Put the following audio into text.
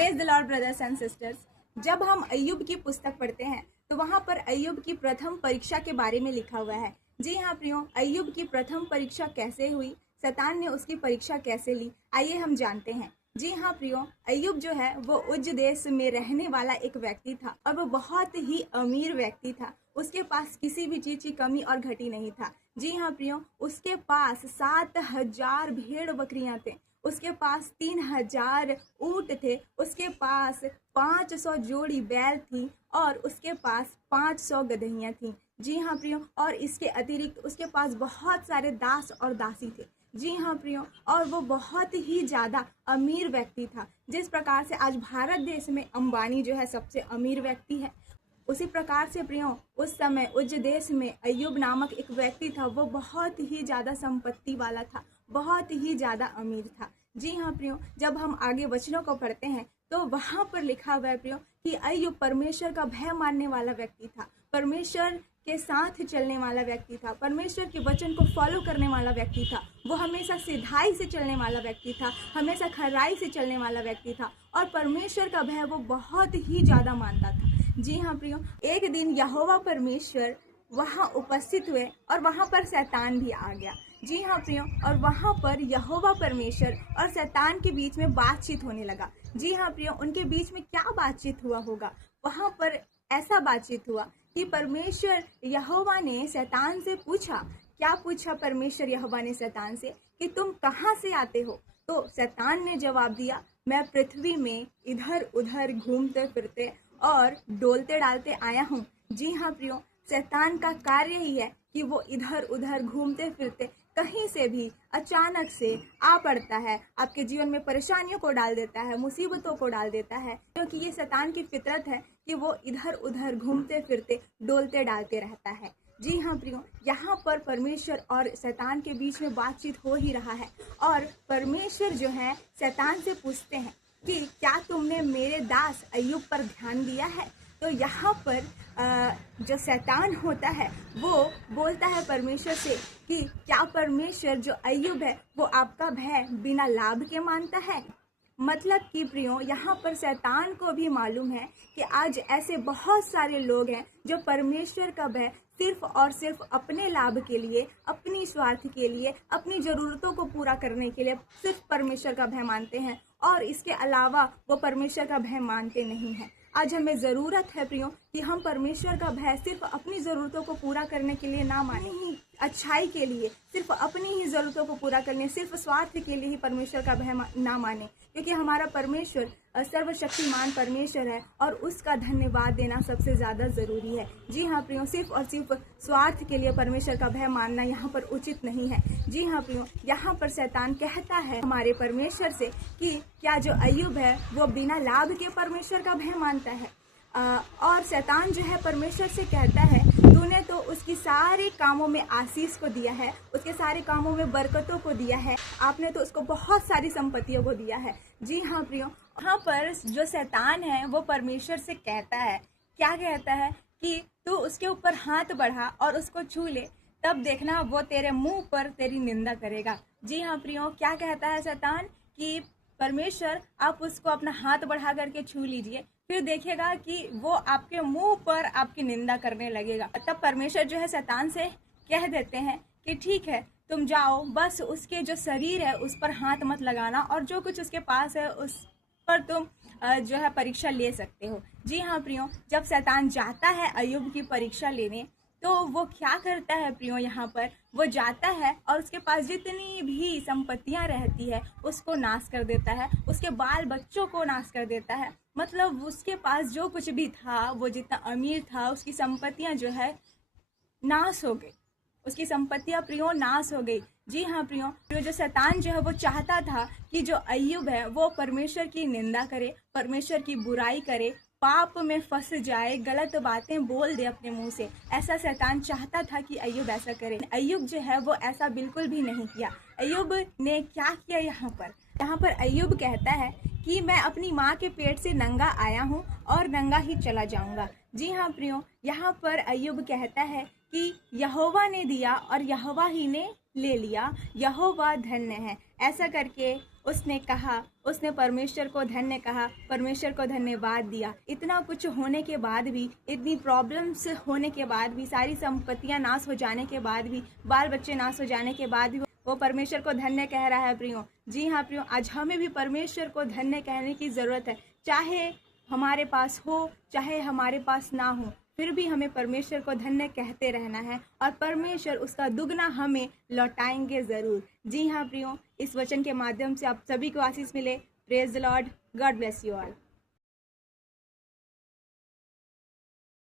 Praise the Lord brothers and sisters. जब हम अय्यूब की पुस्तक पढ़ते हैं तो वहाँ पर अय्यूब की प्रथम परीक्षा के बारे में लिखा हुआ है। जी हाँ प्रियो, अय्यूब की प्रथम परीक्षा कैसे हुई, शैतान ने उसकी परीक्षा कैसे ली, आइए हम जानते हैं। जी हाँ प्रियो, अय्यूब जो है वो उज्ज देश में रहने वाला एक व्यक्ति था और वो बहुत ही अमीर व्यक्ति था। उसके पास किसी भी चीज की कमी और घटी नहीं था। जी हाँ प्रियो, उसके पास 7,000 भेड़ बकरियां थे, उसके पास 3,000 ऊंट थे, उसके पास 500 जोड़ी बैल थी और उसके पास 500 गदहियां थी। जी हाँ प्रियो, और इसके अतिरिक्त उसके पास बहुत सारे दास और दासी थे। जी हाँ प्रियो, और वो बहुत ही ज़्यादा अमीर व्यक्ति था। जिस प्रकार से आज भारत देश में अंबानी जो है सबसे अमीर व्यक्ति है, उसी प्रकार से प्रियो उस समय उज्ज देश में अय्यूब नामक एक व्यक्ति था। वो बहुत ही ज़्यादा संपत्ति वाला था, बहुत ही ज़्यादा अमीर था। जी हाँ प्रियो, जब हम आगे वचनों को पढ़ते हैं तो वहाँ पर लिखा हुआ है प्रियो कि अय्यूब परमेश्वर का भय मानने वाला व्यक्ति था, परमेश्वर के साथ चलने वाला व्यक्ति था, परमेश्वर के वचन को फॉलो करने वाला व्यक्ति था। वो हमेशा सिधाई से चलने वाला व्यक्ति था, हमेशा खराई से चलने वाला व्यक्ति था और परमेश्वर का भय वो बहुत ही ज़्यादा मानता था। जी हाँ प्रियो, एक दिन यहोवा परमेश्वर वहाँ उपस्थित हुए और वहाँ पर शैतान भी आ गया। जी हाँ प्रियो, और वहाँ पर यहोवा परमेश्वर और शैतान के बीच में बातचीत होने लगा। जी हाँ प्रियो, उनके बीच में क्या बातचीत हुआ होगा? वहाँ पर ऐसा बातचीत हुआ कि परमेश्वर यहोवा ने शैतान से पूछा। क्या पूछा परमेश्वर यहोवा ने शैतान से? कि तुम कहाँ से आते हो? तो शैतान ने जवाब दिया, मैं पृथ्वी में इधर उधर घूमते फिरते और डोलते डालते आया हूँ। जी हाँ प्रियो, शैतान का कार्य ही है कि वो इधर उधर घूमते फिरते कहीं से भी अचानक से आ पड़ता है, आपके जीवन में परेशानियों को डाल देता है, मुसीबतों को डाल देता है, क्योंकि ये शैतान की फितरत है कि वो इधर उधर घूमते फिरते डोलते डालते रहता है। जी हाँ प्रियो, यहाँ पर परमेश्वर और शैतान के बीच में बातचीत हो ही रहा है और परमेश्वर जो है शैतान से पूछते हैं कि क्या तुमने मेरे दास अय्यूब पर ध्यान दिया है? तो यहाँ पर जो शैतान होता है वो बोलता है परमेश्वर से कि क्या परमेश्वर जो अय्यूब है वो आपका भय बिना लाभ के मानता है? मतलब कि प्रियो, यहाँ पर शैतान को भी मालूम है कि आज ऐसे बहुत सारे लोग हैं जो परमेश्वर का भय सिर्फ और सिर्फ अपने लाभ के लिए, अपनी स्वार्थ के लिए, अपनी ज़रूरतों को पूरा करने के लिए सिर्फ परमेश्वर का भय मानते हैं और इसके अलावा वो परमेश्वर का भय मानते नहीं हैं। आज हमें ज़रूरत है प्रियो कि हम परमेश्वर का भय सिर्फ अपनी ज़रूरतों को पूरा करने के लिए ना माने, ही अच्छाई के लिए, सिर्फ अपनी ही ज़रूरतों को पूरा करने, सिर्फ स्वार्थ के लिए ही परमेश्वर का भय ना माने, क्योंकि हमारा परमेश्वर सर्वशक्तिमान परमेश्वर है और उसका धन्यवाद देना सबसे ज़्यादा ज़रूरी है। जी हाँ प्रियो, सिर्फ और सिर्फ स्वार्थ के लिए परमेश्वर का भय मानना यहाँ पर उचित नहीं है। जी हाँ प्रियो, यहाँ पर शैतान कहता है हमारे परमेश्वर से कि क्या जो अय्यूब है वो बिना लाभ के परमेश्वर का भय मानता है? और शैतान जो है परमेश्वर से कहता है, तूने तो उसकी सारे कामों में आशीष को दिया है, उसके सारे कामों में बरकतों को दिया है, आपने तो उसको बहुत सारी संपत्तियों को दिया है। जी हाँ प्रियो, यहाँ पर जो शैतान है वो परमेश्वर से कहता है, क्या कहता है कि तू उसके ऊपर हाथ बढ़ा और उसको छू ले, तब देखना वो तेरे मुंह पर तेरी निंदा करेगा। जी हाँ प्रियो, क्या कहता है शैतान कि परमेश्वर आप उसको अपना हाथ बढ़ा करके छू लीजिए, फिर देखेगा कि वो आपके मुंह पर आपकी निंदा करने लगेगा। तब परमेश्वर जो है शैतान से कह देते हैं कि ठीक है, तुम जाओ, बस उसके जो शरीर है उस पर हाथ मत लगाना और जो कुछ उसके पास है उस पर तुम जो है परीक्षा ले सकते हो। जी हाँ प्रियो, जब शैतान जाता है अय्यूब की परीक्षा लेने तो वो क्या करता है प्रियो, यहाँ पर वो जाता है और उसके पास जितनी भी संपत्तियाँ रहती है उसको नाश कर देता है, उसके बाल बच्चों को नाश कर देता है। मतलब उसके पास जो कुछ भी था, वो जितना अमीर था, उसकी संपत्तियाँ जो है नाश हो गई, उसकी संपत्तियाँ प्रियो नाश हो गई। जी हाँ प्रियो, जो शैतान जो है वो चाहता था कि जो अय्यूब है वो परमेश्वर की निंदा करे, परमेश्वर की बुराई करे, पाप में फंस जाए, गलत बातें बोल दे अपने मुंह से। ऐसा शैतान चाहता था कि अय्यूब ऐसा करे। अय्यूब जो है वो ऐसा बिल्कुल भी नहीं किया। अय्यूब ने क्या किया? यहाँ पर अय्यूब कहता है कि मैं अपनी माँ के पेट से नंगा आया हूँ और नंगा ही चला जाऊँगा। जी हाँ प्रियो, यहाँ पर अय्यूब कहता है कि यहोवा ने दिया और यहोवा ही ने ले लिया, यहोवा धन्य है। ऐसा करके उसने कहा, उसने परमेश्वर को धन्य कहा, परमेश्वर को धन्यवाद दिया। इतना कुछ होने के बाद भी, इतनी प्रॉब्लम्स होने के बाद भी, सारी संपत्तियां नाश हो जाने के बाद भी, बाल बच्चे नाश हो जाने के बाद भी वो परमेश्वर को धन्य कह रहा है प्रियो। जी हाँ प्रियो, आज हमें भी परमेश्वर को धन्य कहने की ज़रूरत है। चाहे हमारे पास हो, चाहे हमारे पास ना हो, फिर भी हमें परमेश्वर को धन्य कहते रहना है और परमेश्वर उसका दुगना हमें लौटाएंगे ज़रूर। जी हाँ प्रियो, इस वचन के माध्यम से आप सभी को आशीष मिले। Praise the Lord, God bless you all.